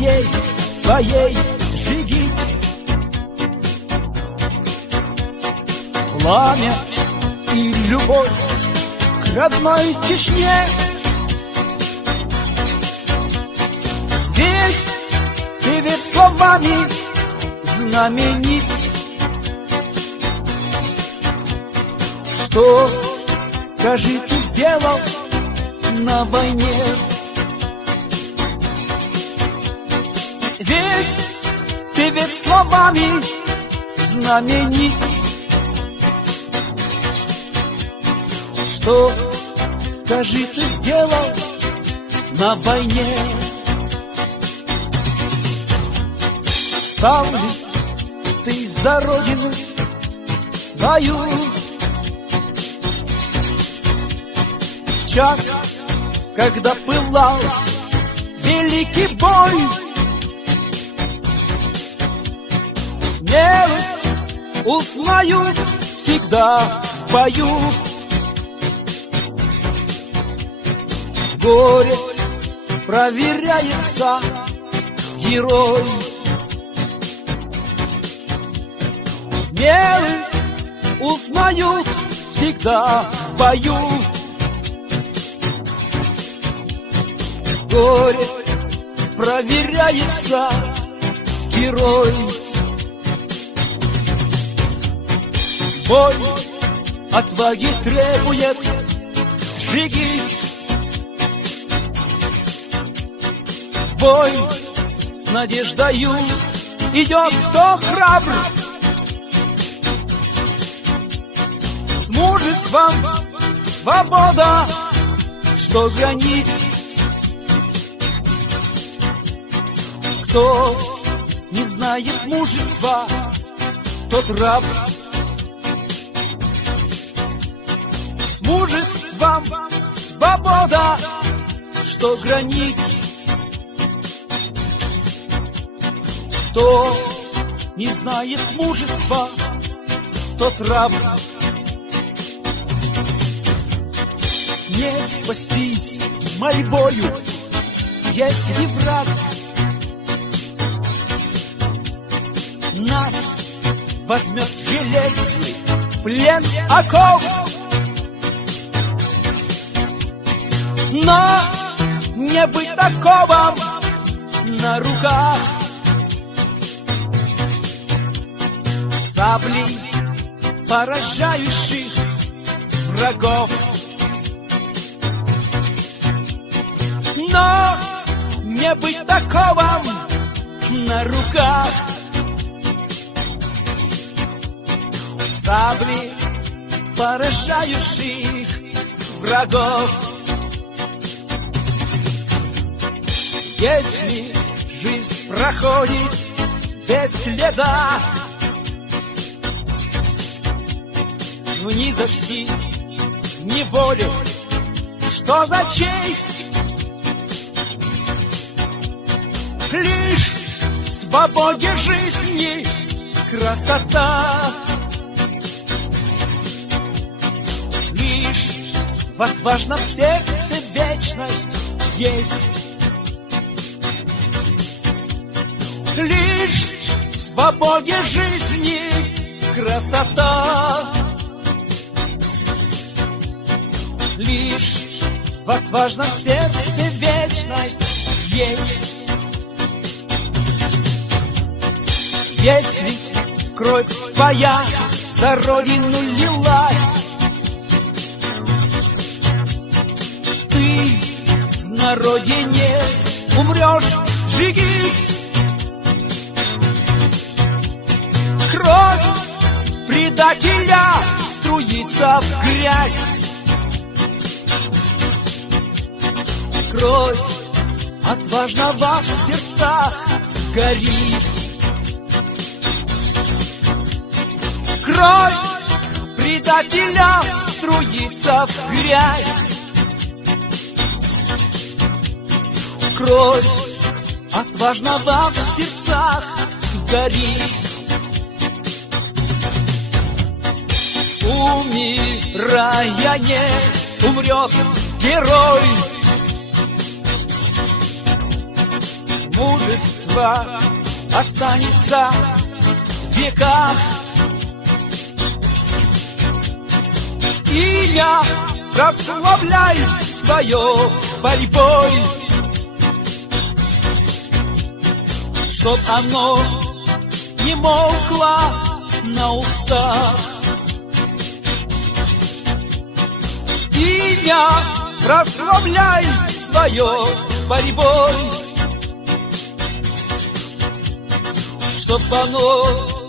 моей, твоей Джигит. Пламя и любовь к родной Чечне. Ты ведь словами знаменит. Что, скажи, ты сделал на войне? Ты ведь словами знаменит. Что, скажи, ты сделал на войне? Стал ли ты за родину свою? В час, когда пылал великий бой, смелых узнают всегда в бою. Горе проверяется герой. Смелых узнают всегда в бою. Горе проверяется герой. Бой отваги требует Джигит. Бой с надеждою идет кто храбр, с мужеством свобода, что гранит. Кто не знает мужества, тот раб. С мужеством свобода, что гранит. Кто не знает мужества, тот раб. Не спастись мольбою, если враг нас возьмет в железный плен оков. Но не быть таковым на руках. Саблей, поражающих врагов. Но не быть таковым на руках. Сабли, поражающих врагов. Если жизнь проходит без следа, в низости, в неволе, что за честь? Лишь в свободе жизни красота. Лишь в отважном сердце вечность есть. Лишь в свободе жизни красота. Лишь в отважном сердце вечность есть. Если кровь твоя за родину лилась, ты в народе не умрешь, Джигит. Кровь предателя струится в грязь. Кровь отважного в сердцах горит. Кровь предателя струится в грязь. Кровь отважного в сердцах горит. Умирая не умрет герой. мужество останется в веках. И не прославляй свое борьбой, чтоб оно не молкло на устах. И не прославляй свое борьбой, чтоб оно